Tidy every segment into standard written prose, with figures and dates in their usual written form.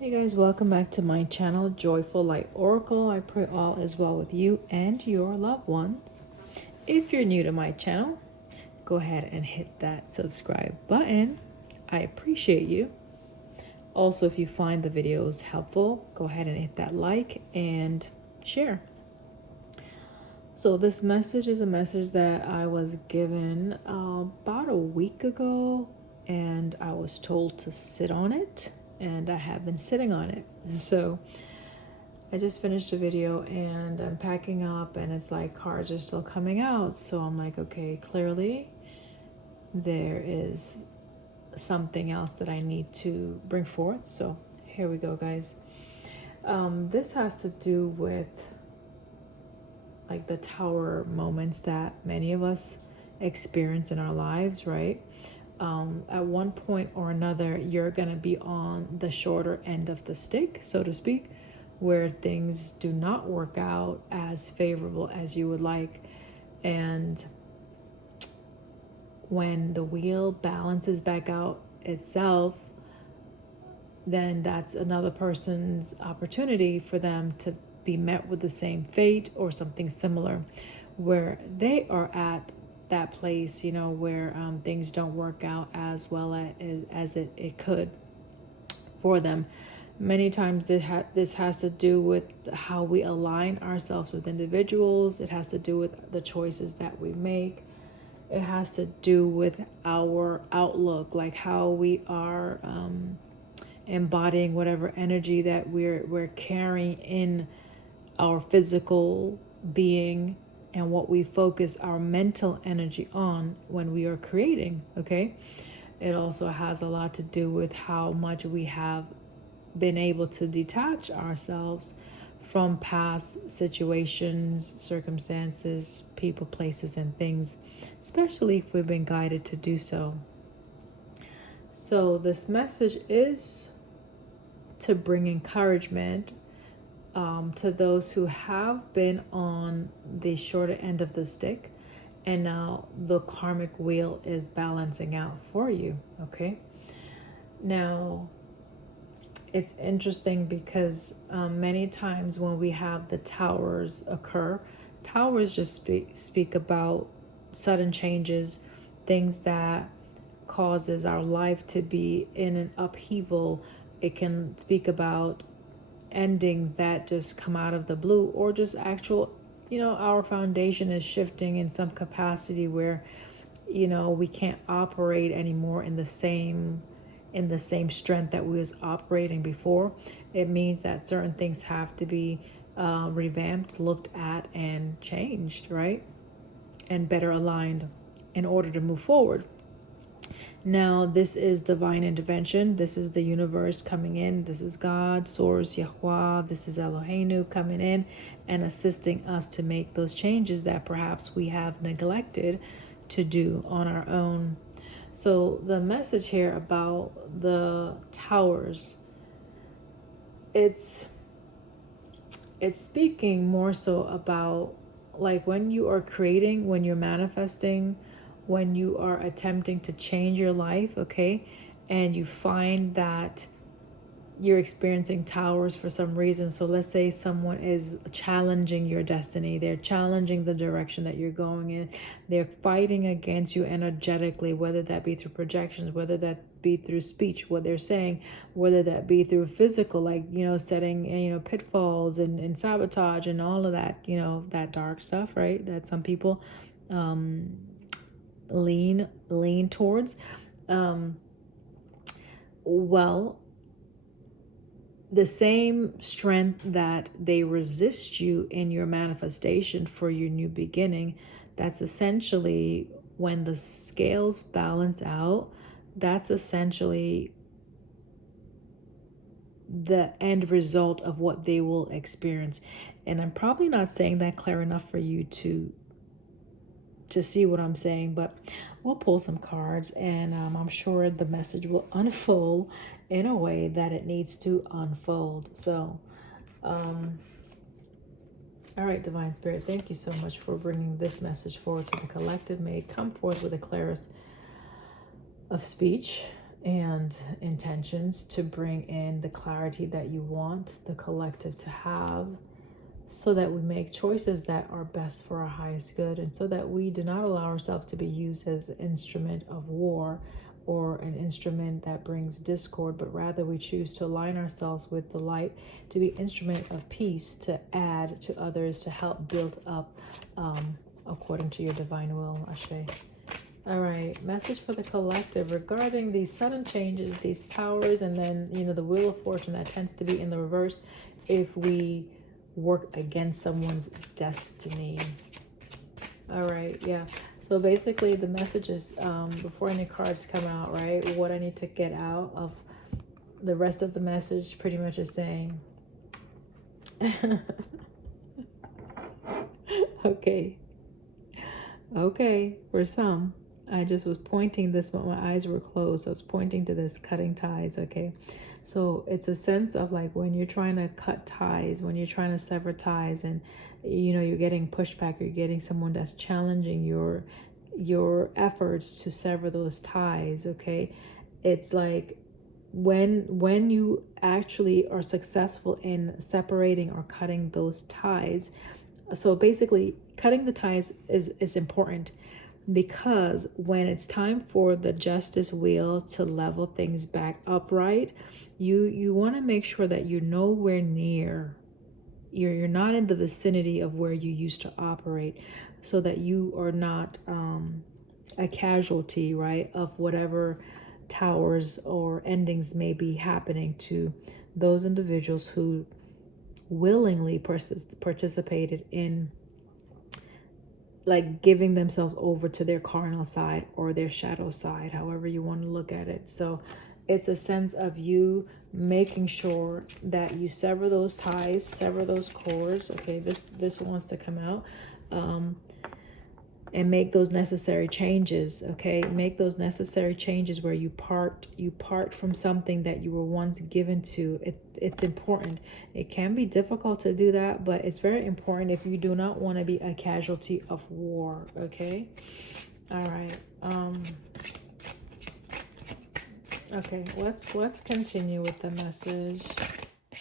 Hey guys, welcome back to my channel, Joyful Light Oracle. I pray all is well with you and your loved ones. If you're new to my channel, go ahead and hit that subscribe button. I appreciate you. Also, if you find the videos helpful, go ahead and hit that like and share. So this message is a message that I was given about a week ago, and I was told to sit on it, and I have been sitting on it. So I just finished a video and I'm packing up, and it's like cards are still coming out. So I'm like, okay, clearly there is something else that I need to bring forth. So here we go, guys. This has to do with like the tower moments that many of us experience in our lives, right? At one point or another, you're going to be on the shorter end of the stick, so to speak, where things do not work out as favorable as you would like. And when the wheel balances back out itself, then that's another person's opportunity for them to be met with the same fate or something similar, where they are at that place, you know, where things don't work out as well as it could for them. Many times this has to do with how we align ourselves with individuals. It has to do with the choices that we make. It has to do with our outlook, like how we are embodying whatever energy that we're carrying in our physical being, and what we focus our mental energy on when we are creating. Okay, it also has a lot to do with how much we have been able to detach ourselves from past situations, circumstances, people, places, and things, especially if we've been guided to do so. So this message is to bring encouragement to those who have been on the shorter end of the stick, and now the karmic wheel is balancing out for you. Okay, now it's interesting because many times when we have the towers occur, towers just speak about sudden changes, things that causes our life to be in an upheaval. It can speak about endings that just come out of the blue, or just actual, you know, our foundation is shifting in some capacity where, you know, we can't operate anymore in the same strength that we was operating before. It means that certain things have to be revamped, looked at, and changed, right? And better aligned in order to move forward. Now, this is divine intervention. This is the universe coming in. This is God, Source, Yahweh. This is Eloheinu coming in and assisting us to make those changes that perhaps we have neglected to do on our own. So the message here about the towers, it's speaking more so about like when you are creating, when you're manifesting, when you are attempting to change your life, okay, and you find that you're experiencing towers for some reason. So let's say someone is challenging your destiny, they're challenging the direction that you're going in, they're fighting against you energetically, whether that be through projections, whether that be through speech, what they're saying, whether that be through physical, like, you know, setting, you know, pitfalls and sabotage and all of that, you know, that dark stuff, right, that some people lean towards. Well, the same strength that they resist you in your manifestation for your new beginning, that's essentially when the scales balance out, that's essentially the end result of what they will experience. And I'm probably not saying that clear enough for you to see what I'm saying, but we'll pull some cards, and I'm sure the message will unfold in a way that it needs to unfold. So, all right, Divine Spirit, thank you so much for bringing this message forward to the collective. May it come forth with the clearest of speech and intentions to bring in the clarity that you want the collective to have, so that we make choices that are best for our highest good, and so that we do not allow ourselves to be used as an instrument of war or an instrument that brings discord, but rather we choose to align ourselves with the light, to be instrument of peace, to add to others, to help build up according to your divine will. Ashe. All right, message for the collective regarding these sudden changes, these towers, and then, the wheel of fortune that tends to be in the reverse if we work against someone's destiny. All right, yeah. So basically the message is, before any cards come out, right, what I need to get out of the rest of the message pretty much is saying, okay, for some, I just was pointing this when my eyes were closed. I was pointing to this cutting ties, okay? So it's a sense of like when you're trying to cut ties, when you're trying to sever ties, and you're getting pushback, you're getting someone that's challenging your efforts to sever those ties, okay? It's like when you actually are successful in separating or cutting those ties. So basically cutting the ties is important, because when it's time for the justice wheel to level things back upright, you want to make sure that you're nowhere near, you're not in the vicinity of where you used to operate, so that you are not a casualty, right, of whatever towers or endings may be happening to those individuals who willingly participated in like giving themselves over to their carnal side or their shadow side, however you want to look at it. So it's a sense of you making sure that you sever those ties, sever those cords. Okay, this wants to come out. And make those necessary changes. Okay, make those necessary changes where you part from something that you were once given to. It's important. It can be difficult to do that, but it's very important if you do not want to be a casualty of war. Okay. All right. Okay, let's continue with the message.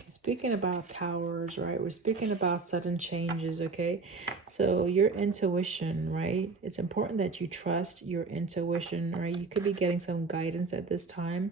Speaking about towers, right? We're speaking about sudden changes, okay? So your intuition, right? It's important that you trust your intuition, right? You could be getting some guidance at this time.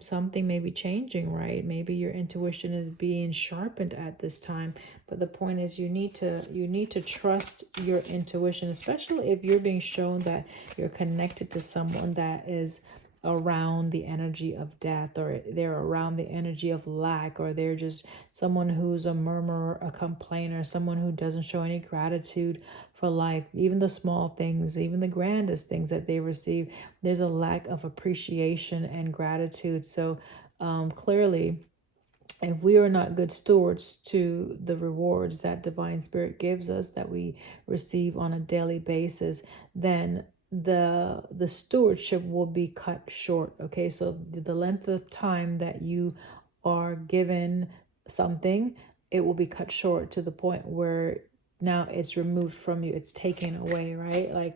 Something may be changing, right? Maybe your intuition is being sharpened at this time. But the point is you need to trust your intuition, especially if you're being shown that you're connected to someone that is around the energy of death, or they're around the energy of lack, or they're just someone who's a murmurer, a complainer, someone who doesn't show any gratitude for life, even the small things, even the grandest things that they receive. There's a lack of appreciation and gratitude. So clearly, if we are not good stewards to the rewards that divine spirit gives us, that we receive on a daily basis, then the stewardship will be cut short. Okay, so the length of time that you are given something, it will be cut short to the point where now it's removed from you, it's taken away, right?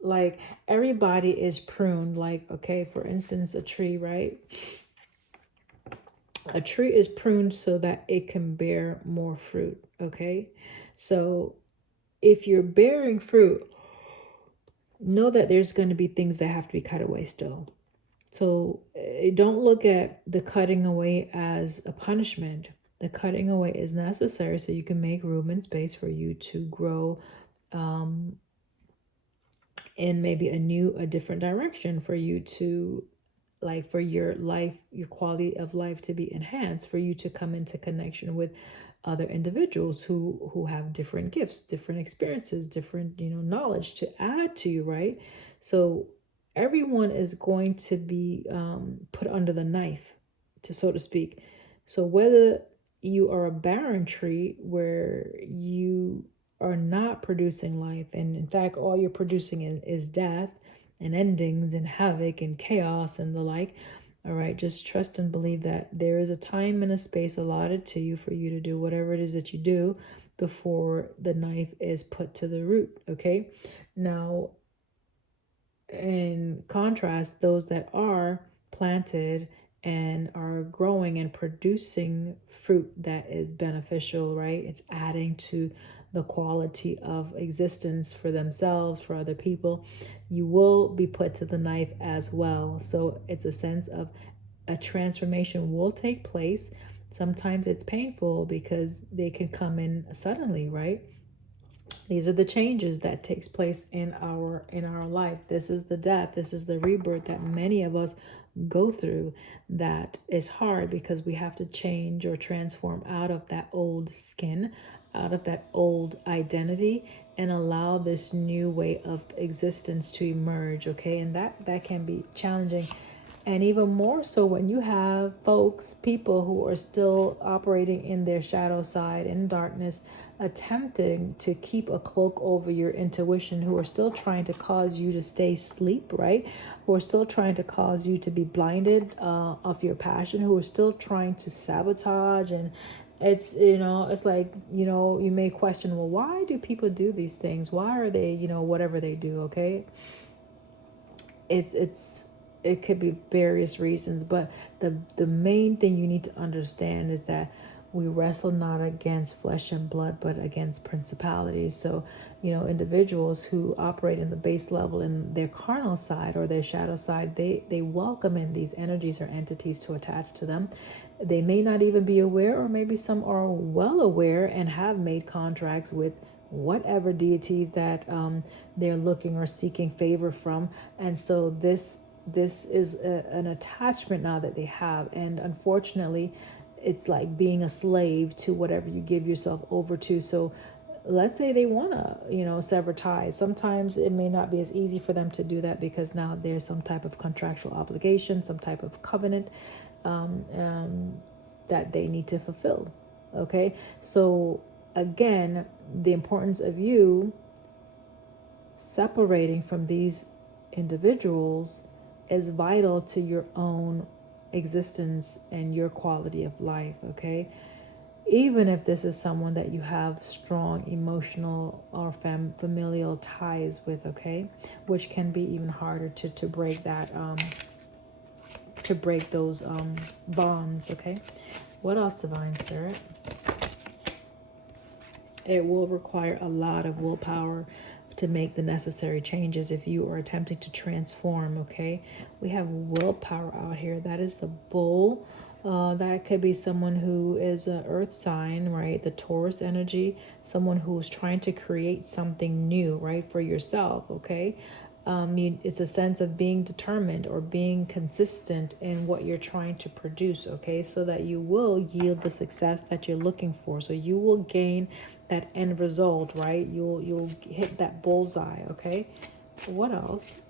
Like everybody is pruned. Like, okay, for instance, a tree, right? A tree is pruned so that it can bear more fruit. Okay, so if you're bearing fruit, know that there's going to be things that have to be cut away still. So don't look at the cutting away as a punishment. The cutting away is necessary so you can make room and space for you to grow in maybe a different direction, for you to, like, for your life, your quality of life to be enhanced, for you to come into connection with other individuals who have different gifts, different experiences, different knowledge to add to you, right? So everyone is going to be put under the knife, to so to speak. So whether you are a barren tree where you are not producing life, and in fact all you're producing is death and endings and havoc and chaos and the like, all right, just trust and believe that there is a time and a space allotted to you for you to do whatever it is that you do before the knife is put to the root. Okay, now in contrast, those that are planted and are growing and producing fruit that is beneficial, right? It's adding to the quality of existence for themselves, for other people. You will be put to the knife as well. So it's a sense of a transformation will take place. Sometimes it's painful because they can come in suddenly, right? These are the changes that takes place in our life. This is the death, this is the rebirth that many of us go through. That is hard because we have to change or transform out of that old skin, out of that old identity, and allow this new way of existence to emerge. Okay, and that can be challenging. And even more so when you have people who are still operating in their shadow side, in darkness, attempting to keep a cloak over your intuition, who are still trying to cause you to stay asleep, right? Who are still trying to cause you to be blinded of your passion, who are still trying to sabotage. And it's, it's like, you may question, well, why do people do these things? Why are they, whatever they do, okay? It could be various reasons, but the main thing you need to understand is that we wrestle not against flesh and blood, but against principalities. So, individuals who operate in the base level in their carnal side or their shadow side, they welcome in these energies or entities to attach to them. They may not even be aware, or maybe some are well aware and have made contracts with whatever deities that they're looking or seeking favor from. And so this is an attachment now that they have. And unfortunately, it's like being a slave to whatever you give yourself over to. So let's say they want to, sever ties. Sometimes it may not be as easy for them to do that because now there's some type of contractual obligation, some type of covenant that they need to fulfill. Okay, so again, the importance of you separating from these individuals is vital to your own existence and your quality of life, okay? Even if this is someone that you have strong emotional or familial ties with, okay? Which can be even harder to break that, to break those bonds, okay? What else, Divine Spirit? It will require a lot of willpower to make the necessary changes if you are attempting to transform, okay? We have willpower out here. That is the bull. That could be someone who is an earth sign, right? The Taurus energy, someone who is trying to create something new, right? For yourself, okay? It's a sense of being determined or being consistent in what you're trying to produce, okay? So that you will yield the success that you're looking for. So you will gain that end result, right? You'll hit that bullseye, okay? What else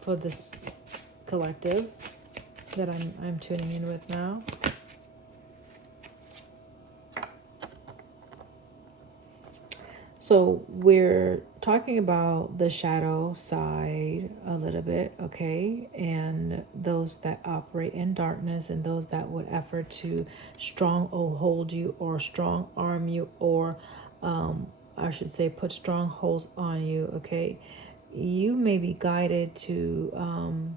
for this collective that I'm tuning in with now? So we're talking about the shadow side a little bit, okay? And those that operate in darkness and those that would effort to stronghold you or strong arm you, or I should say put strongholds on you, okay? You may be guided to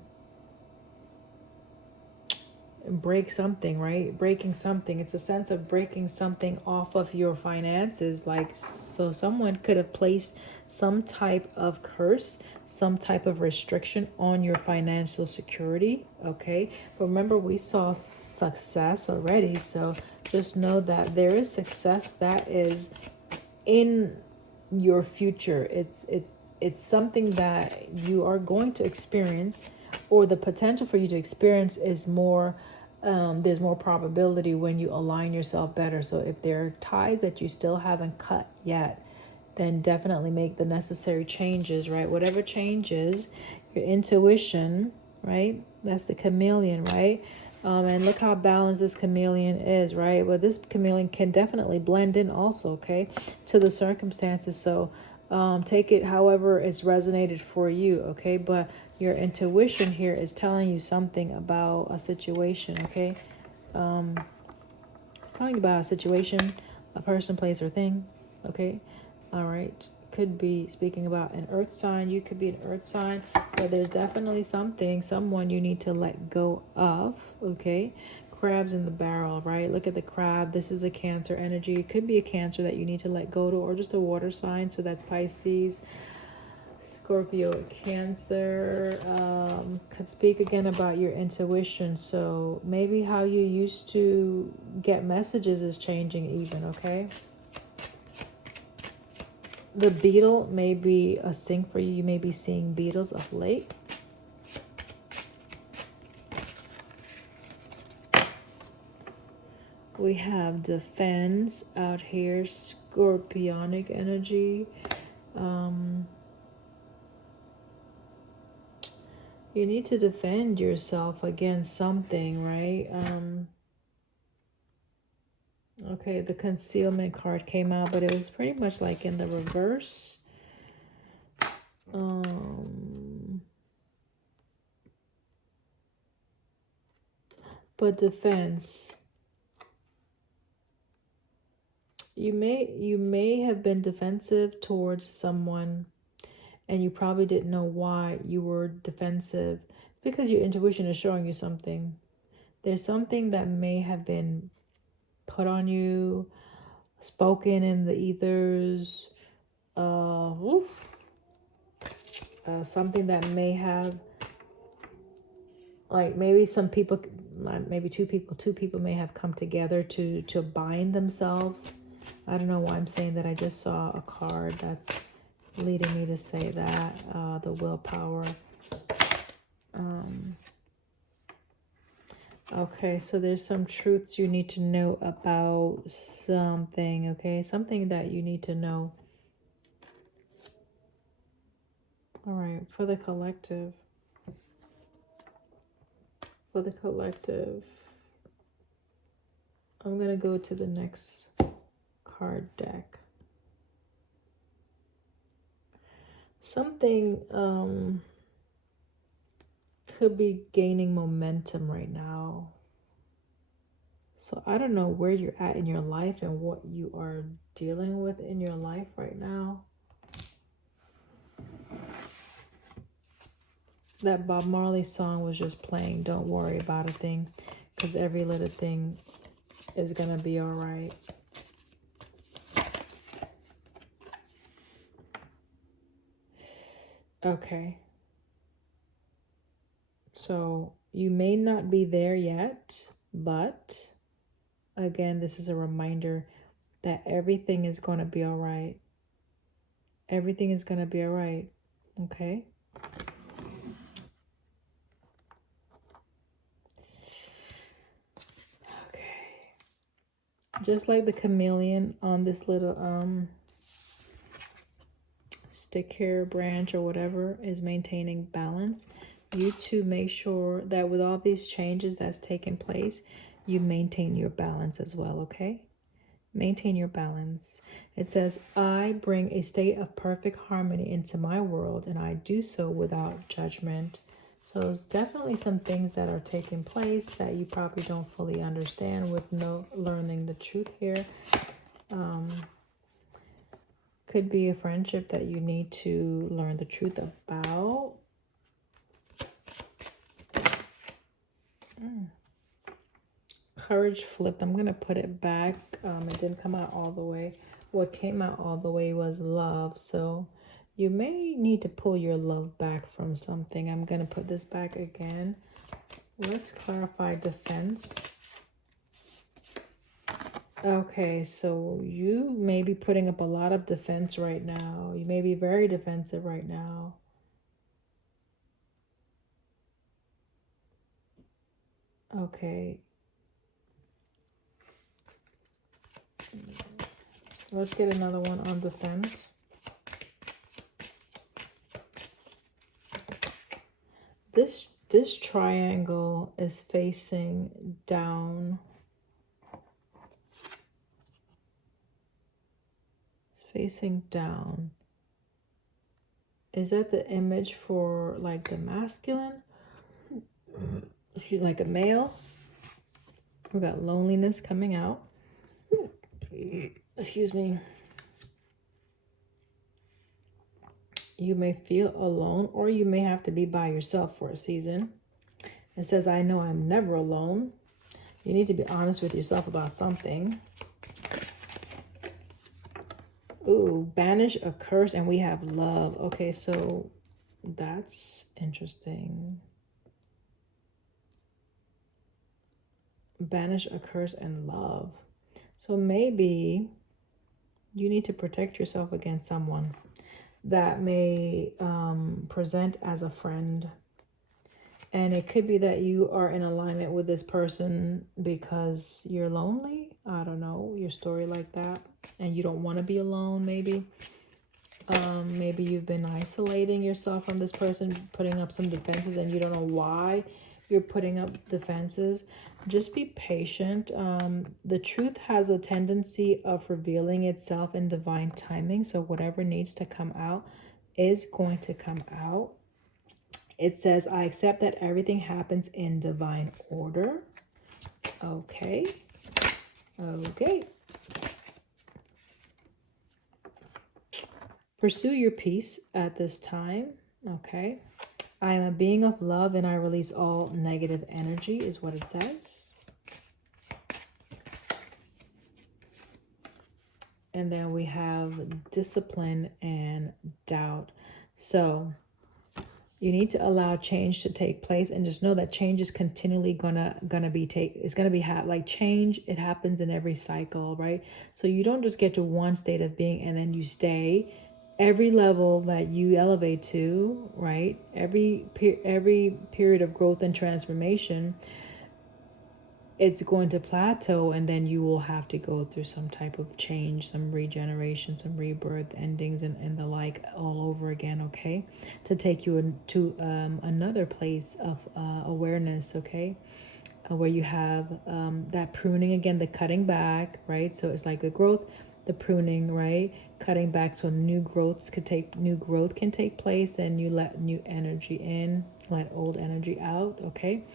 break something, right? Breaking something. It's a sense of breaking something off of your finances. Like, so someone could have placed some type of curse, some type of restriction on your financial security, okay? But remember, we saw success already. So just know that there is success that is in your future. It's something that you are going to experience, or the potential for you to experience is more. There's more probability when you align yourself better. So if there are ties that you still haven't cut yet, then definitely make the necessary changes, right? Whatever changes, your intuition, right? That's the chameleon, right? And look how balanced this chameleon is, right? Well, this chameleon can definitely blend in also, okay, to the circumstances. So take it however it's resonated for you, okay? But your intuition here is telling you something about a situation, okay? It's telling you about a situation, a person, place, or thing, okay? All right. could be speaking about an earth sign. You could be an earth sign, but there's definitely someone you need to let go of, okay? Crabs in the barrel, right? Look at the crab. This is a Cancer energy. It could be a Cancer that you need to let go to, or just a water sign. So that's Pisces, Scorpio, Cancer. Could speak again about your intuition. So maybe how you used to get messages is changing even, okay? The beetle may be a sync for you. You may be seeing beetles of late. We have defense out here, scorpionic energy. You need to defend yourself against something, right? Okay, the concealment card came out, but it was pretty much like in the reverse. But defense. You may have been defensive towards someone, and you probably didn't know why you were defensive. It's because your intuition is showing you something. There's something that may have been put on you, spoken in the ethers, something that may have, like maybe some people, maybe two people may have come together to bind themselves. I don't know why I'm saying that. I just saw a card that's leading me to say that, the Willpower. Okay, so there's some truths you need to know about something, okay? Something that you need to know. All right, for the collective. For the collective, I'm going to go to the next card deck. Something could be gaining momentum right now. So I don't know where you're at in your life and what you are dealing with in your life right now. That Bob Marley song was just playing, Don't Worry About a Thing, because every little thing is going to be all right. Okay. So you may not be there yet, but again, this is a reminder that everything is going to be all right. Everything is going to be all right. Okay? Okay. Just like the chameleon on this little stick here, branch or whatever is maintaining balance, you too make sure that with all these changes that's taking place, you maintain your balance as well, okay? Maintain your balance. It says, I bring a state of perfect harmony into my world, and I do so without judgment. So there's definitely some things that are taking place that you probably don't fully understand with no learning the truth here. Could be a friendship that you need to learn the truth about. Courage flipped. I'm going to put it back. It didn't come out all the way. What came out all the way was love. So you may need to pull your love back from something. I'm going to put this back again. Let's clarify defense. Okay, so you may be putting up a lot of defense right now. You may be very defensive right now. Okay. Let's get another one on defense. This triangle is facing down. It's facing down. Is that the image for like the masculine? Excuse me, like a male? We got loneliness coming out. Excuse me. You may feel alone, or you may have to be by yourself for a season. It says, I know I'm never alone. You need to be honest with yourself about something. Ooh, banish a curse, and we have love. Okay, so that's interesting. Banish a curse and love. So maybe you need to protect yourself against someone that may present as a friend. And it could be that you are in alignment with this person because you're lonely. I don't know, your story like that. And you don't want to be alone, maybe. Maybe you've been isolating yourself from this person, putting up some defenses, and you don't know why you're putting up defenses. Just be patient. The truth has a tendency of revealing itself in divine timing. So whatever needs to come out is going to come out. It says, I accept that everything happens in divine order. Okay. Okay. Pursue your peace at this time. Okay. I am a being of love and I release all negative energy is what it says. And then we have discipline and doubt. So you need to allow change to take place, and just know that change is continually gonna be like change. It happens in every cycle, right? So you don't just get to one state of being and then you stay. Every level that you elevate to, right? Every period of growth and transformation, it's going to plateau, and then you will have to go through some type of change, some regeneration, some rebirth, endings, and the like all over again, okay? To take you into another place of awareness, okay? Where you have that pruning again, the cutting back, right? So it's like the growth, the pruning, right? Cutting back so new growth can take place, and you let new energy in, let old energy out, okay?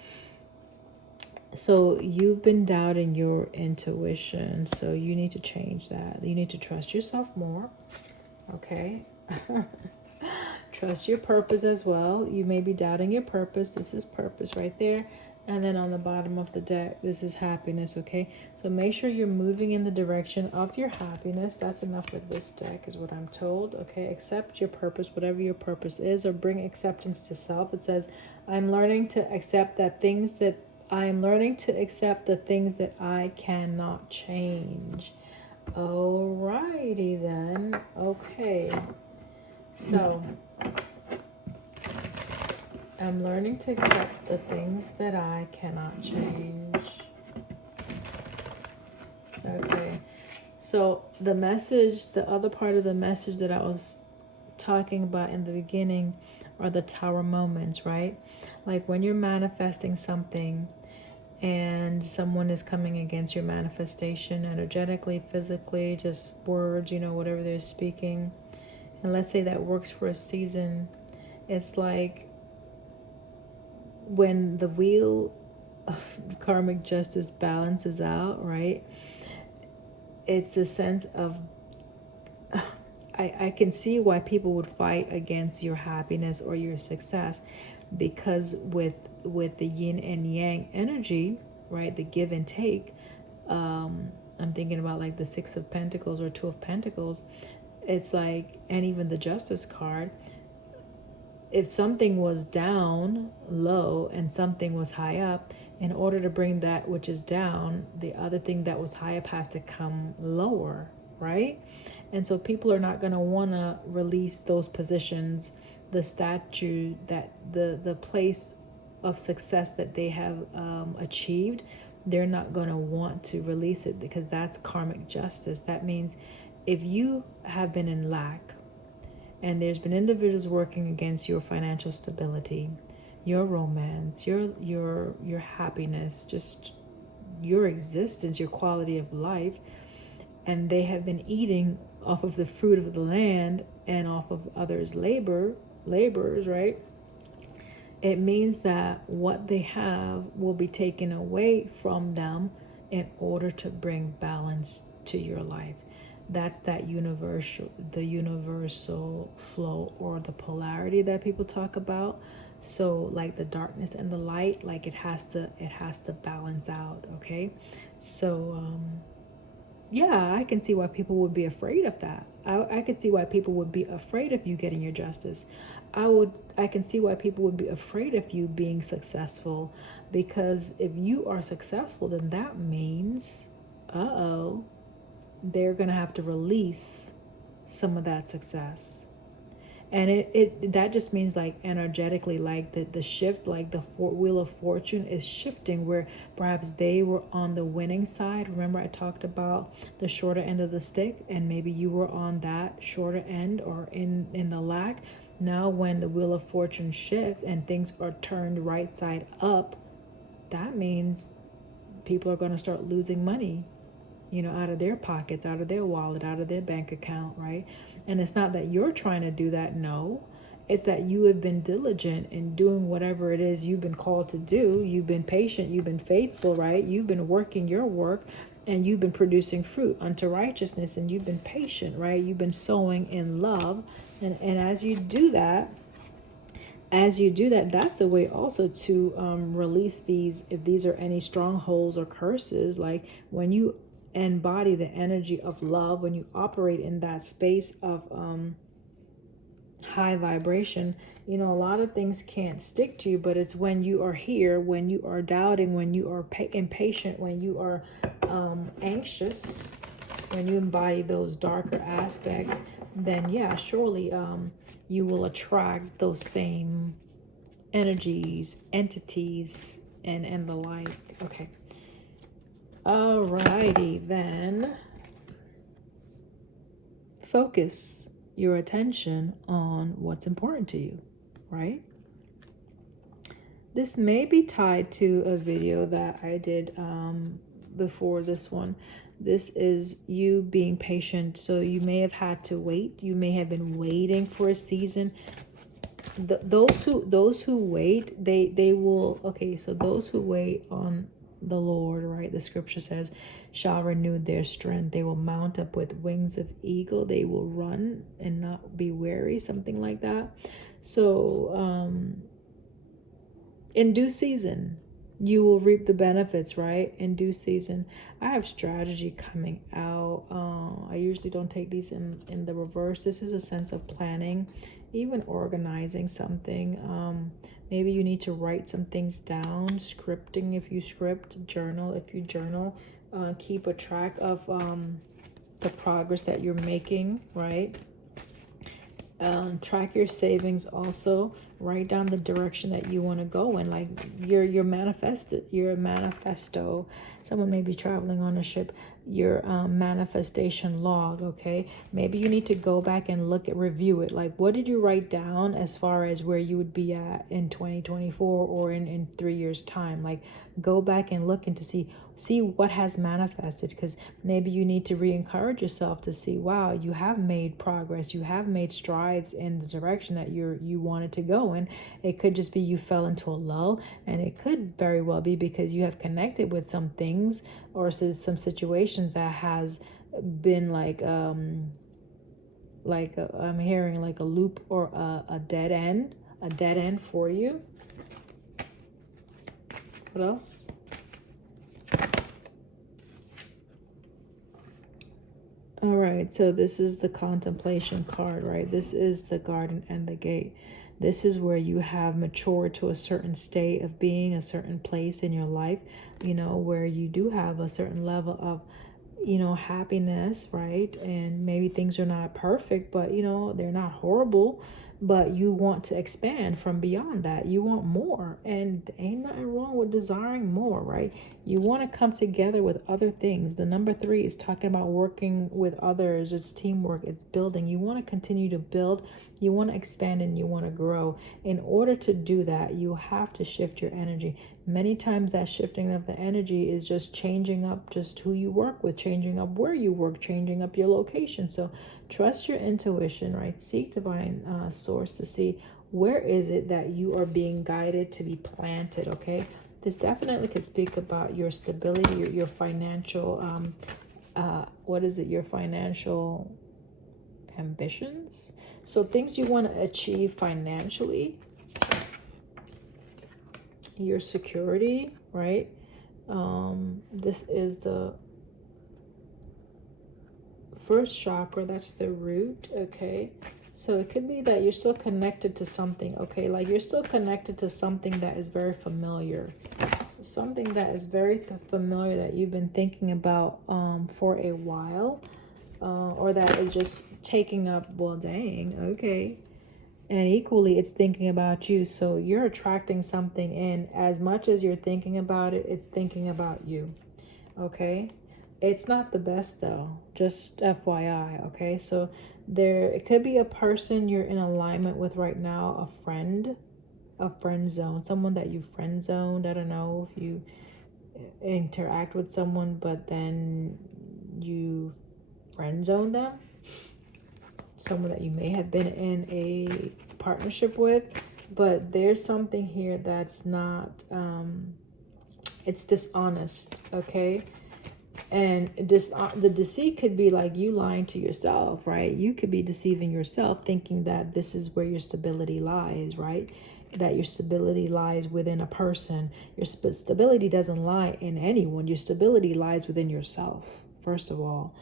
So you've been doubting your intuition, so you need to change that. You need to trust yourself more, okay? Trust your purpose as well. You may be doubting your purpose. This is purpose right there. And then on the bottom of the deck, this is happiness, okay? So make sure you're moving in the direction of your happiness. That's enough with this deck is what I'm told, okay? Accept your purpose, whatever your purpose is, or bring acceptance to self. It says, I'm learning to accept the things that I cannot change. Alrighty then. Okay. So, I'm learning to accept the things that I cannot change. Okay. So, the other part of the message that I was talking about in the beginning are the tower moments, right? Like when you're manifesting something and someone is coming against your manifestation energetically, physically, just words, whatever they're speaking. And let's say that works for a season. It's like when the wheel of karmic justice balances out, right? It's a sense of I can see why people would fight against your happiness or your success, because with the yin and yang energy, right, the give and take, I'm thinking about like the Six of Pentacles or Two of Pentacles. It's like, and even the Justice card, if something was down low and something was high up, in order to bring that which is down, the other thing that was high up has to come lower, right? And so people are not going to want to release those positions, the statue, that the place of success that they have achieved. They're not going to want to release it, because that's karmic justice. That means if you have been in lack and there's been individuals working against your financial stability, your romance, your happiness, just your existence, your quality of life, and they have been eating off of the fruit of the land and off of others' laborers, right? It means that what they have will be taken away from them in order to bring balance to your life. That's that universal flow, or the polarity that people talk about. So like the darkness and the light, like it has to balance out. Okay. So yeah, I can see why people would be afraid of that. I could see why people would be afraid of you getting your justice. I can see why people would be afraid of you being successful, because if you are successful, then that means, they're going to have to release some of that success. And it that just means like energetically, like the shift, like the wheel of fortune is shifting, where perhaps they were on the winning side. Remember I talked about the shorter end of the stick, and maybe you were on that shorter end, or in the lack. Now when the wheel of fortune shifts and things are turned right side up, that means people are going to start losing money, out of their pockets, out of their wallet, out of their bank account, right? And it's not that you're trying to do that, no. It's that you have been diligent in doing whatever it is you've been called to do. You've been patient, you've been faithful, right? You've been working your work, and you've been producing fruit unto righteousness, and you've been patient, right? You've been sowing in love. And as you do that, that's a way also to release these, if these are any strongholds or curses. Like when you embody the energy of love, when you operate in that space of high vibration, a lot of things can't stick to you. But it's when you are here, when you are doubting, when you are impatient, when you are anxious, when you embody those darker aspects, then yeah, surely you will attract those same energies, entities, and the like. Okay. Alrighty then. Focus your attention on what's important to you, right? This may be tied to a video that I did before this one. This is you being patient. So you may have had to wait. You may have been waiting for a season. Those who wait, they will. Okay, so those who wait on the Lord, right? The scripture says, shall renew their strength. They will mount up with wings of eagle. They will run and not be weary, something like that. So in due season, you will reap the benefits, right? In due season. I have strategy coming out. I usually don't take these in the reverse. This is a sense of planning, even organizing something. Maybe you need to write some things down, scripting if you script, journal if you journal. Keep a track of the progress that you're making, right? Track your savings also. Write down the direction that you want to go in. Like your manifesto. Someone may be traveling on a ship. Your manifestation log. Okay, maybe you need to go back and review it. Like, what did you write down as far as where you would be at in 2024 or in 3 years time? Like, go back and look and to see what has manifested, because maybe you need to re-encourage yourself to see, wow, you have made progress, you have made strides in the direction that you wanted to go in. It could just be you fell into a lull, and it could very well be because you have connected with some things or some situations that has been I'm hearing like a loop or a dead end for you. What else? All right, so this is the contemplation card, right? This is the garden and the gate. This is where you have matured to a certain state of being, a certain place in your life, where you do have a certain level of, happiness, right? And maybe things are not perfect, but, they're not horrible. But you want to expand from beyond that. You want more. And ain't nothing wrong with desiring more, right? You want to come together with other things. The number 3 is talking about working with others. It's teamwork. It's building. You want to continue to build. You want to expand and you want to grow. In order to do that, you have to shift your energy. Many times that shifting of the energy is just changing up just who you work with, changing up where you work, changing up your location. So trust your intuition, right? Seek divine source to see where is it that you are being guided to be planted, okay? This definitely could speak about your stability, your financial what is it, your financial ambitions. So things you want to achieve financially, your security, right? This is the first chakra, that's the root, okay? So it could be that you're still connected to something, okay? Like you're still connected to something that is very familiar. So something that is very familiar that you've been thinking about for a while, or that is just taking up, well, dang, okay. And equally, it's thinking about you. So you're attracting something in. As much as you're thinking about it, it's thinking about you, okay? It's not the best though, just FYI, okay? So it could be a person you're in alignment with right now, a friend zone, someone that you friend zoned. I don't know if you interact with someone, but then you friend zone them. Someone that you may have been in a partnership with, but there's something here that's not, it's dishonest, okay? And the deceit could be like you lying to yourself, right? You could be deceiving yourself, thinking that this is where your stability lies, right? That your stability lies within a person. Your stability doesn't lie in anyone. Your stability lies within yourself, first of all.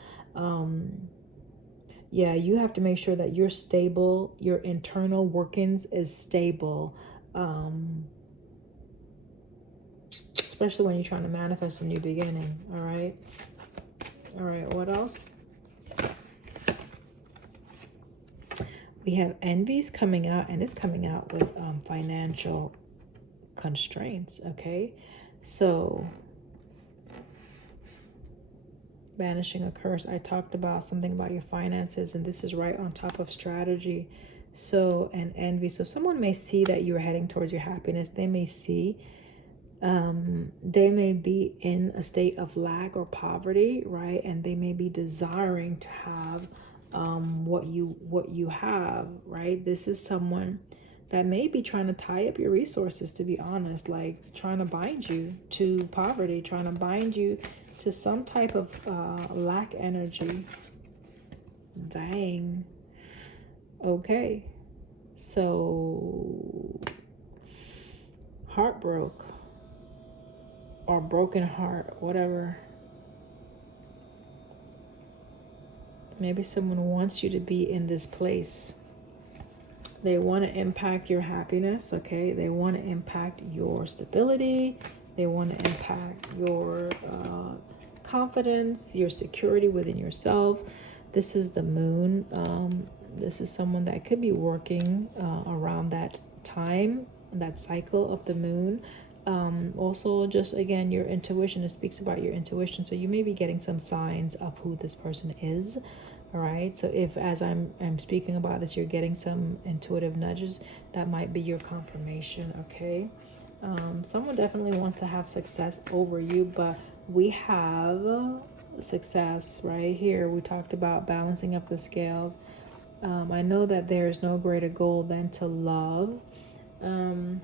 Yeah, you have to make sure that you're stable, your internal workings is stable. Especially when you're trying to manifest a new beginning, all right? All right, what else? We have envies coming out, and it's coming out with financial constraints, okay? So, banishing a curse. I talked about something about your finances, and this is right on top of strategy. So, and envy. So someone may see that you're heading towards your happiness. They may see, they may be in a state of lack or poverty, right? And they may be desiring to have what you have, right? This is someone that may be trying to tie up your resources, to be honest, like trying to bind you to poverty, trying to bind you to some type of lack energy. Dang. Okay. So heartbroke or broken heart, whatever. Maybe someone wants you to be in this place. They want to impact your happiness, okay? They want to impact your stability. They want to impact your confidence, your security within yourself. This is the moon. This is someone that could be working around that time, that cycle of the moon. Also, just again, your intuition, it speaks about your intuition. So you may be getting some signs of who this person is. All right. So if, as I'm speaking about this, you're getting some intuitive nudges, that might be your confirmation. Okay. Someone definitely wants to have success over you, but we have success right here. We talked about balancing up the scales. I know that there is no greater goal than to love. And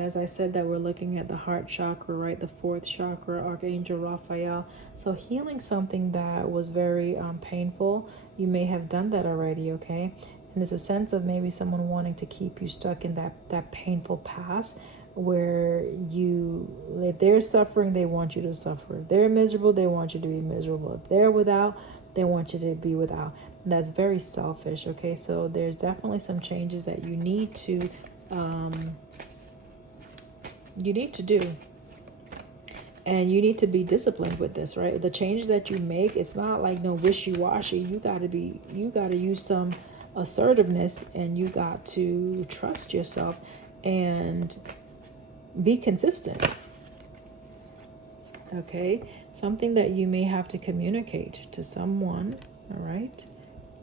as I said, that we're looking at the heart chakra, right? The fourth chakra, Archangel Raphael. So healing something that was very painful. You may have done that already, okay? And there's a sense of maybe someone wanting to keep you stuck in that painful past, where if they're suffering, they want you to suffer. If they're miserable, they want you to be miserable. If they're without, they want you to be without. And that's very selfish, okay? So there's definitely some changes that you need to do, and you need to be disciplined with this, right? The changes that you make, it's not like no wishy-washy. You got to use some assertiveness, and you got to trust yourself and be consistent. Okay, something that you may have to communicate to someone. All right.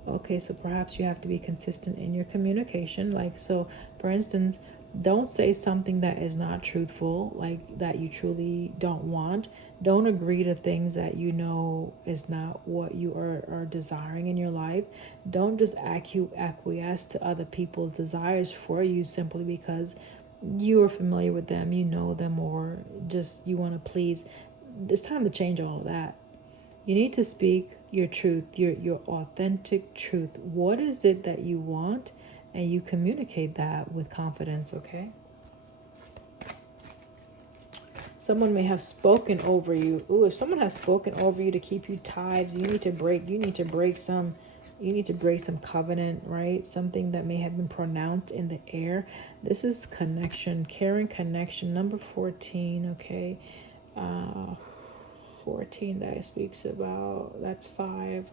Okay, so perhaps you have to be consistent in your communication. Like, so for instance, don't say something that is not truthful, like that you truly don't want. Don't agree to things that you know is not what you are desiring in your life. Don't just acquiesce to other people's desires for you simply because you are familiar with them, you know them, or just you want to please. It's time to change all of that. You need to speak your truth, your authentic truth. What is it that you want? And you communicate that with confidence, okay? Someone may have spoken over you. Ooh, if someone has spoken over you to keep you tied, you need to break some covenant, right? Something that may have been pronounced in the air. This is connection, caring connection. Number 14, okay? 14 that it speaks about, that's 5.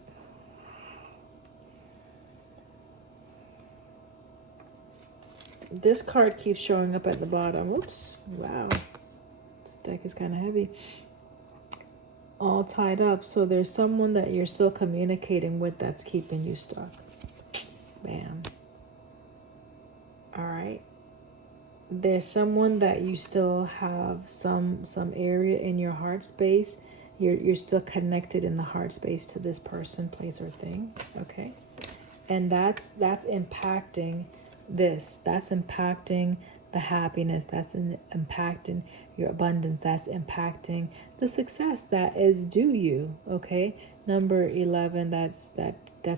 This card keeps showing up at the bottom. Oops, wow. This deck is kind of heavy. All tied up. So there's someone that you're still communicating with that's keeping you stuck. Bam. All right. There's someone that you still have some area in your heart space. You're still connected in the heart space to this person, place, or thing. Okay. And that's impacting this. That's impacting the happiness. That's impacting your abundance. That's impacting the success that is due you. Okay. Number 11, that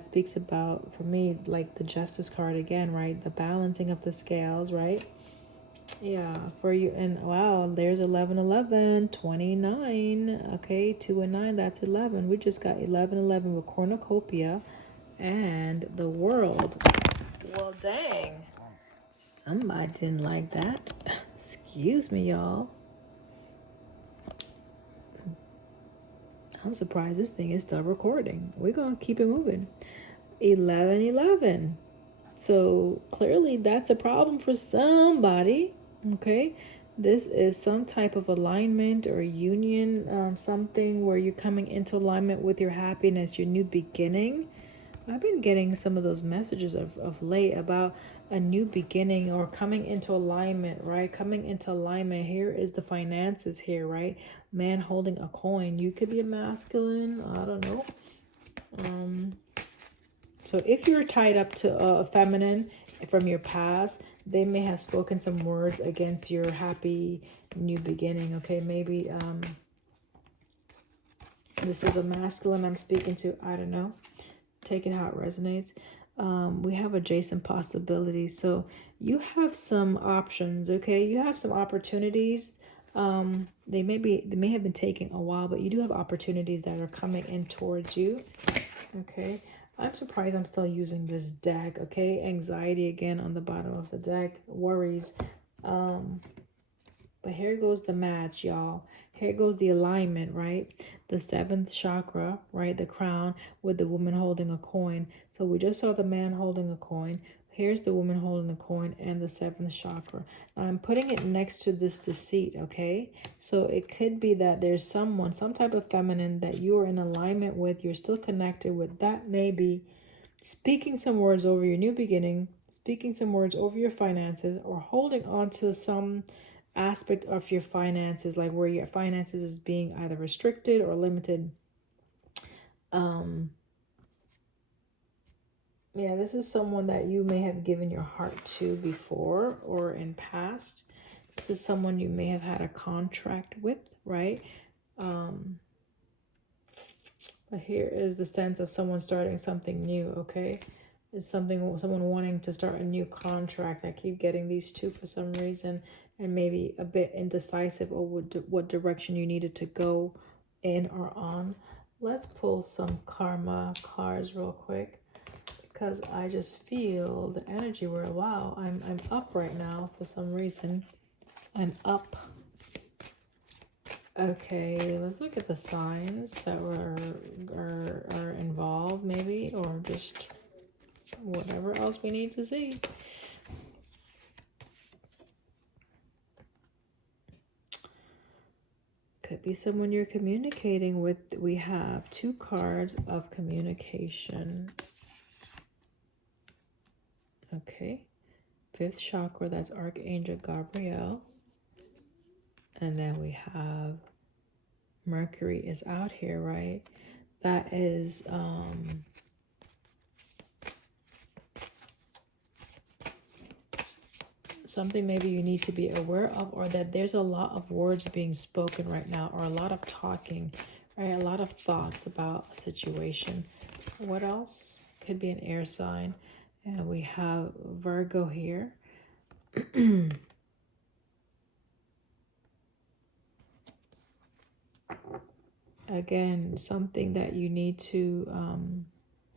speaks about, for me, like the justice card again, right? The balancing of the scales, right? Yeah, for you. And wow, there's 11, 11, 29. Okay, 2 and 9, that's 11. We just got 11, 11 with cornucopia and the world. Well, dang. Somebody didn't like that. Excuse me, y'all. I'm surprised this thing is still recording. We're going to keep it moving. 11, 11. So clearly that's a problem for somebody. Okay. This is some type of alignment or union, something where you're coming into alignment with your happiness, your new beginning. I've been getting some of those messages of late about a new beginning or coming into alignment, right? Coming into alignment. Here is the finances here, right? Man holding a coin. You could be a masculine. I don't know. So if you're tied up to a feminine from your past, they may have spoken some words against your happy new beginning. Okay, maybe this is a masculine I'm speaking to. I don't know. Take it how it resonates. We have adjacent possibilities. So you have some options, okay? You have some opportunities. They may have been taking a while, but you do have opportunities that are coming in towards you. Okay. I'm surprised I'm still using this deck. Okay. Anxiety again on the bottom of the deck. Worries. But here goes the match, y'all. Here goes the alignment, right? The 7th chakra, right? The crown with the woman holding a coin. So we just saw the man holding a coin. Here's the woman holding a coin and the 7th chakra. Now I'm putting it next to this deceit, okay? So it could be that there's someone, some type of feminine that you are in alignment with, you're still connected with, that may be speaking some words over your new beginning, speaking some words over your finances, or holding on to some aspect of your finances, like where your finances is being either restricted or limited. Yeah, this is someone that you may have given your heart to before or in past. This is someone you may have had a contract with, right? But here is the sense of someone starting something new, okay? It's someone wanting to start a new contract. I keep getting these two for some reason, and maybe a bit indecisive over what direction you needed to go in or on. Let's pull some karma cards real quick, because I just feel the energy where, wow, I'm up right now for some reason. I'm up. Okay, let's look at the signs that are involved, maybe, or just whatever else we need to see. Could be someone you're communicating with. We have 2 cards of communication. Okay. 5th chakra, that's Archangel Gabriel. And then we have Mercury is out here, right? That is something maybe you need to be aware of, or that there's a lot of words being spoken right now, or a lot of talking All right, a lot of thoughts about a situation. What else? Could be an air sign. And we have Virgo here. Again, something that you need to,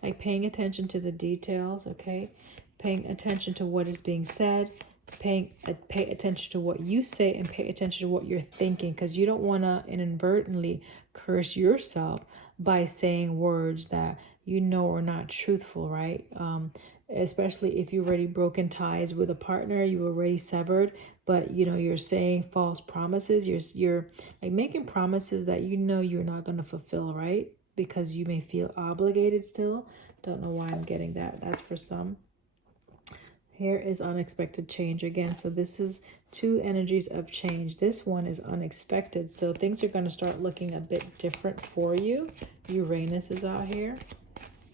like paying attention to the details, okay? Paying attention to what is being said, pay attention to what you say, and pay attention to what you're thinking, because you don't want to inadvertently curse yourself by saying words that you know are not truthful, right? Especially if you already broken ties with a partner, you already severed, but you know you're saying false promises. You're like making promises that you know you're not going to fulfill, right? Because you may feel obligated still. Don't know why I'm getting that. That's for some. Here is unexpected change again. So this is two energies of change. This one is unexpected. So things are going to start looking a bit different for you. Uranus is out here.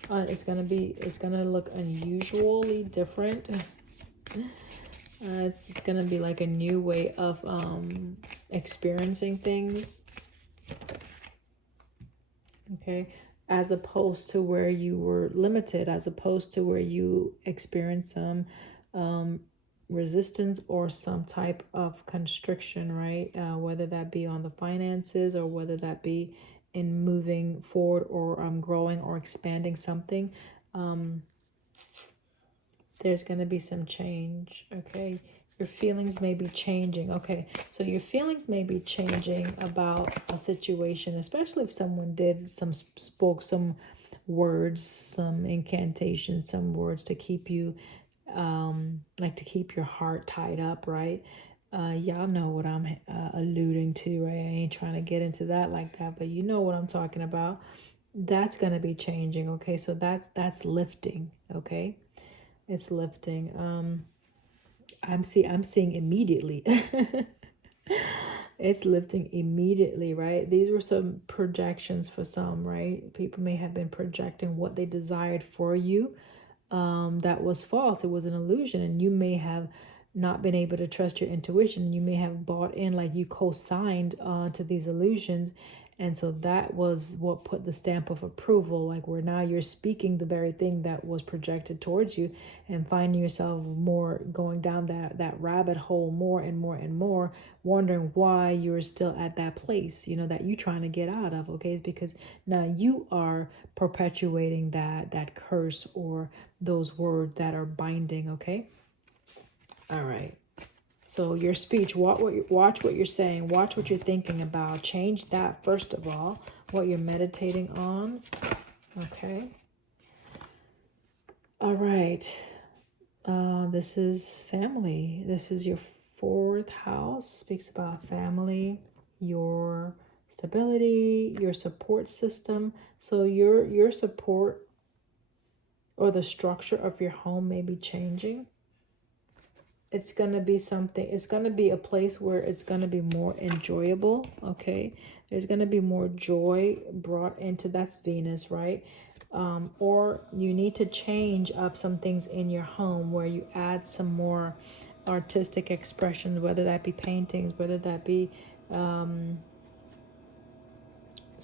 It's gonna look unusually different. It's gonna be like a new way of experiencing things. Okay, as opposed to where you were limited, as opposed to where you experienced some resistance or some type of constriction, right? Whether that be on the finances or whether that be in moving forward or growing or expanding something. There's going to be some change, okay? Your feelings may be changing, okay? So your feelings may be changing about a situation, especially if someone spoke some words, some incantations, some words to keep you, like to keep your heart tied up, right? Y'all know what I'm alluding to, right? I ain't trying to get into that like that, but you know what I'm talking about. That's going to be changing, okay? So that's lifting, okay? It's lifting. I'm seeing immediately. It's lifting immediately, right? These were some projections for some, right? People may have been projecting what they desired for you. That was false. It was an illusion, and you may have not been able to trust your intuition. You may have bought in, like you co-signed to these illusions, and so that was what put the stamp of approval, like where now you're speaking the very thing that was projected towards you, and finding yourself more going down that rabbit hole more and more and more, wondering why you're still at that place, you know, that you're trying to get out of. Okay, it's because now you are perpetuating that curse or those words that are binding. Okay, all right. So your speech, watch what you're saying, watch what you're thinking about. Change that first of all, what you're meditating on. Okay. All right. This is family. This is your fourth house. Speaks about family, your stability, your support system. So your support or the structure of your home may be changing. It's going to be something, it's going to be a place where it's going to be more enjoyable, okay? There's going to be more joy brought into, that's Venus, right? Or you need to change up some things in your home where you add some more artistic expression, whether that be paintings, whether that be some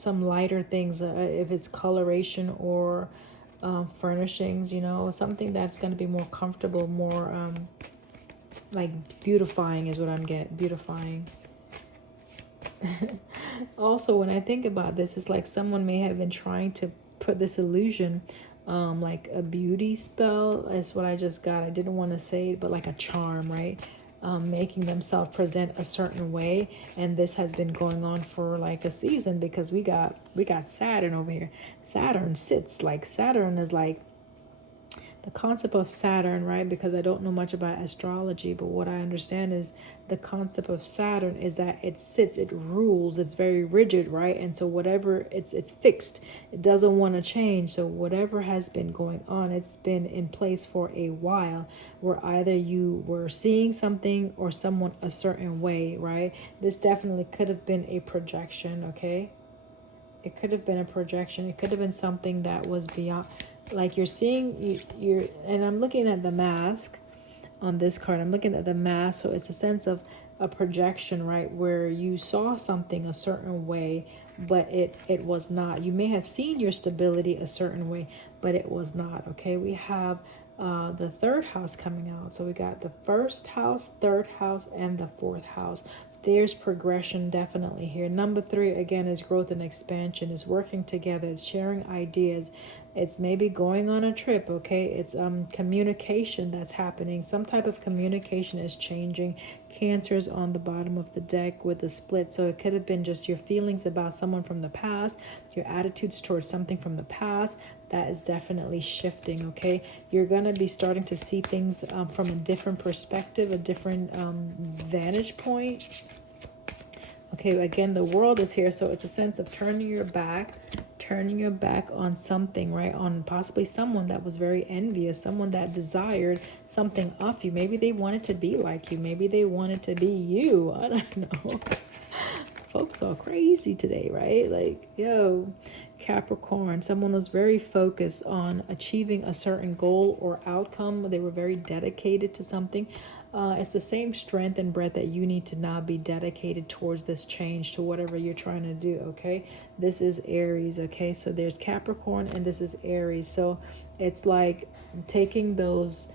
lighter things, if it's coloration or furnishings, you know, something that's going to be more comfortable, more like beautifying is what I'm getting, beautifying. Also, when I think about this, it's like someone may have been trying to put this illusion, like a beauty spell is what I just got. I didn't want to say it, but like a charm, right? Making themselves present a certain way, and this has been going on for like a season because we got Saturn over here. Saturn is like the concept of Saturn, right? Because I don't know much about astrology, but what I understand is the concept of Saturn is that it sits, it rules, it's very rigid, right? And so whatever, it's fixed, it doesn't want to change. So whatever has been going on, it's been in place for a while, where either you were seeing something or someone a certain way, right? This definitely could have been a projection, okay? It could have been a projection. It could have been something that was beyond, like you're seeing, you're, and I'm looking at the mask on this card. I'm looking at the mask. So it's a sense of a projection, right, where you saw something a certain way, but it was not. You may have seen your stability a certain way, but it was not. Okay, we have the third house coming out. So we got the first house, third house, and the fourth house. There's progression definitely here. Number 3, again, is growth and expansion. Is working together. It's sharing ideas. It's maybe going on a trip, okay? It's communication that's happening. Some type of communication is changing. Cancer's on the bottom of the deck with a split. So it could have been just your feelings about someone from the past, your attitudes towards something from the past. That is definitely shifting, okay? You're going to be starting to see things from a different perspective, a different vantage point. Okay, again, the world is here, so it's a sense of turning your back on something, right? On possibly someone that was very envious, someone that desired something of you. Maybe they wanted to be like you. Maybe they wanted to be you. I don't know. Folks are crazy today, right? Like, yo, Capricorn, someone was very focused on achieving a certain goal or outcome. They were very dedicated to something. It's the same strength and breadth that you need to now be dedicated towards this change, to whatever you're trying to do, okay? This is Aries, okay? So there's Capricorn and this is Aries. So it's like taking those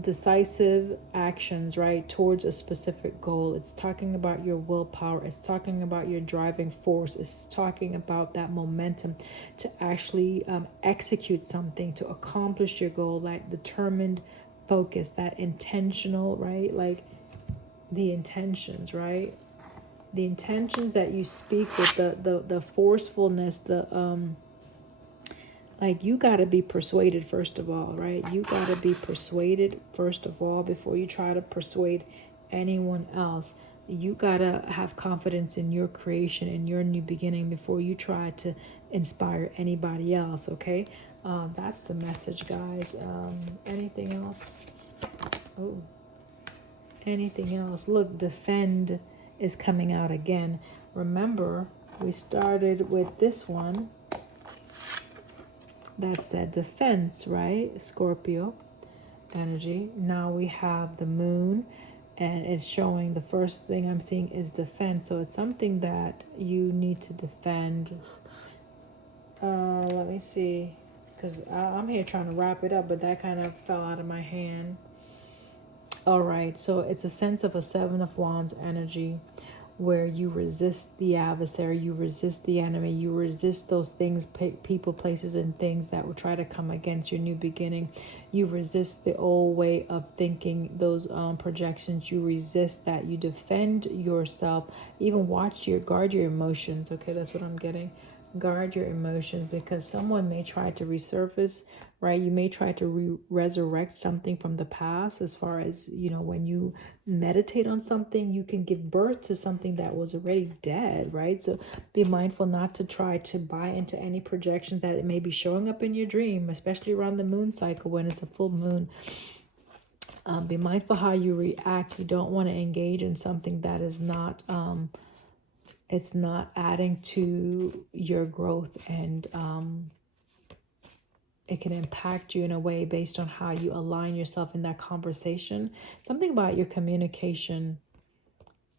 decisive actions, right, towards a specific goal. It's talking about your willpower. It's talking about your driving force. It's talking about that momentum to actually execute something, to accomplish your goal, like determined focus, that intentional, right? Like the intentions, right? The intentions that you speak with, the forcefulness, like you got to be persuaded first of all, right? You got to be persuaded first of all before you try to persuade anyone else. You got to have confidence in your creation, in your new beginning, before you try to inspire anybody else, okay? That's the message, guys. Anything else? Oh, anything else? Look, defend is coming out again. Remember, we started with this one that said defense, right? Scorpio energy. Now we have the moon, and it's showing, the first thing I'm seeing is defense. So it's something that you need to defend. Let me see, because I'm here trying to wrap it up, but that kind of fell out of my hand. All right, so it's a sense of a 7 of Wands energy, where you resist the adversary, you resist the enemy, you resist those things, people, places, and things that will try to come against your new beginning. You resist the old way of thinking, those projections. You resist that. You defend yourself. Even guard your emotions. Okay, that's what I'm getting. Guard your emotions, because someone may try to resurface, right? You may try to resurrect something from the past. As far as, when you meditate on something, you can give birth to something that was already dead, right? So be mindful not to try to buy into any projections that it may be showing up in your dream, especially around the moon cycle when it's a full moon. Be mindful how you react. You don't want to engage in something that is not it's not adding to your growth, and it can impact you in a way based on how you align yourself in that conversation. Something about your communication.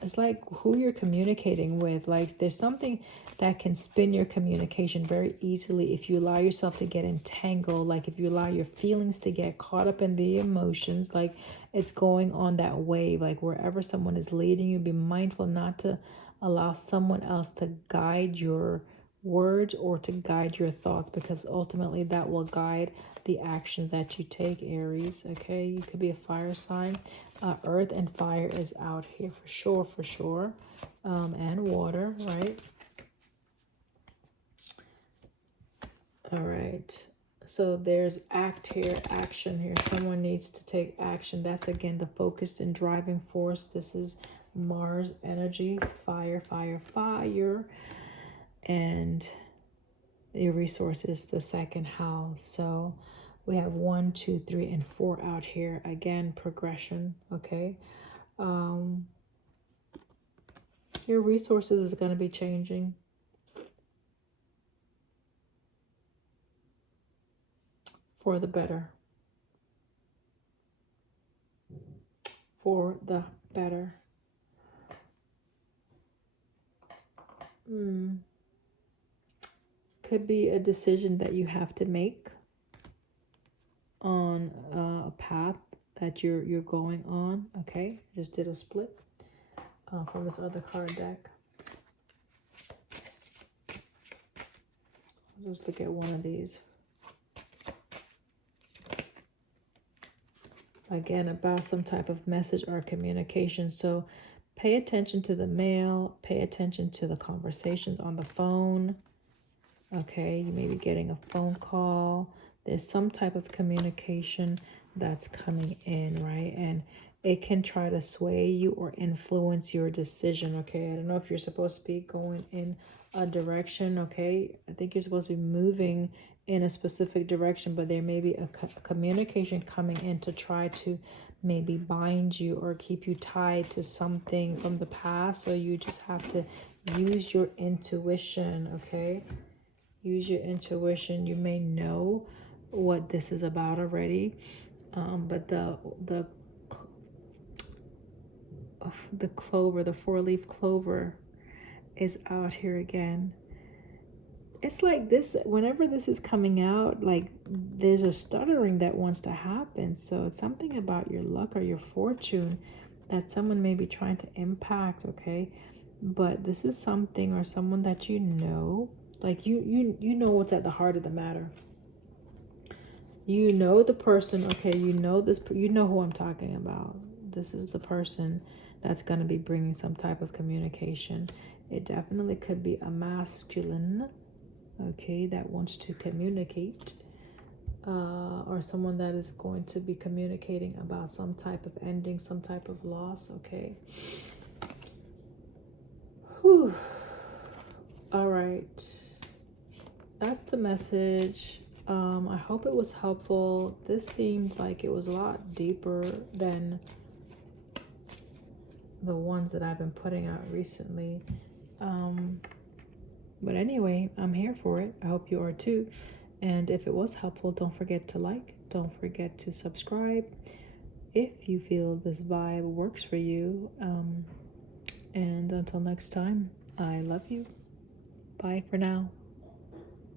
It's like who you're communicating with. Like there's something that can spin your communication very easily if you allow yourself to get entangled. Like if you allow your feelings to get caught up in the emotions, like it's going on that wave. Like wherever someone is leading you, be mindful not to allow someone else to guide your words or to guide your thoughts, because ultimately that will guide the action that you take, Aries. Okay, you could be a fire sign. Earth and fire is out here for sure. And water, right? All right. So there's action here. Someone needs to take action. That's again the focus and driving force. This is Mars energy, fire, fire, fire. And your resource is the second house. So we have 1, 2, 3, and 4 out here. Again, progression, okay? Your resources is going to be changing for the better. For the better. Could be a decision that you have to make on a path that you're going on. Okay, just did a split from this other card deck. I'll just look at one of these. Again, about some type of message or communication. So pay attention to the mail, pay attention to the conversations on the phone. Okay, you may be getting a phone call. There's some type of communication that's coming in, right? And it can try to sway you or influence your decision, okay? I don't know if you're supposed to be going in a direction, okay? I think you're supposed to be moving in a specific direction, but there may be a communication coming in to try to maybe bind you or keep you tied to something from the past. So you just have to use your intuition, okay? Use your intuition. You may know what this is about already, but the clover, the 4-leaf clover, is out here again. It's like this, whenever this is coming out, like there's a stuttering that wants to happen. So it's something about your luck or your fortune that someone may be trying to impact, okay? But this is something or someone that you know. Like you know what's at the heart of the matter. You know the person, okay? You know this. You know who I'm talking about. This is the person that's going to be bringing some type of communication. It definitely could be a masculine, okay, that wants to communicate, or someone that is going to be communicating about some type of ending, some type of loss, okay? Whew. All right. That's the message. I hope it was helpful. This seemed like it was a lot deeper than the ones that I've been putting out recently. But anyway, I'm here for it. I hope you are too. And if it was helpful, don't forget to like. Don't forget to subscribe if you feel this vibe works for you. And until next time, I love you. Bye for now.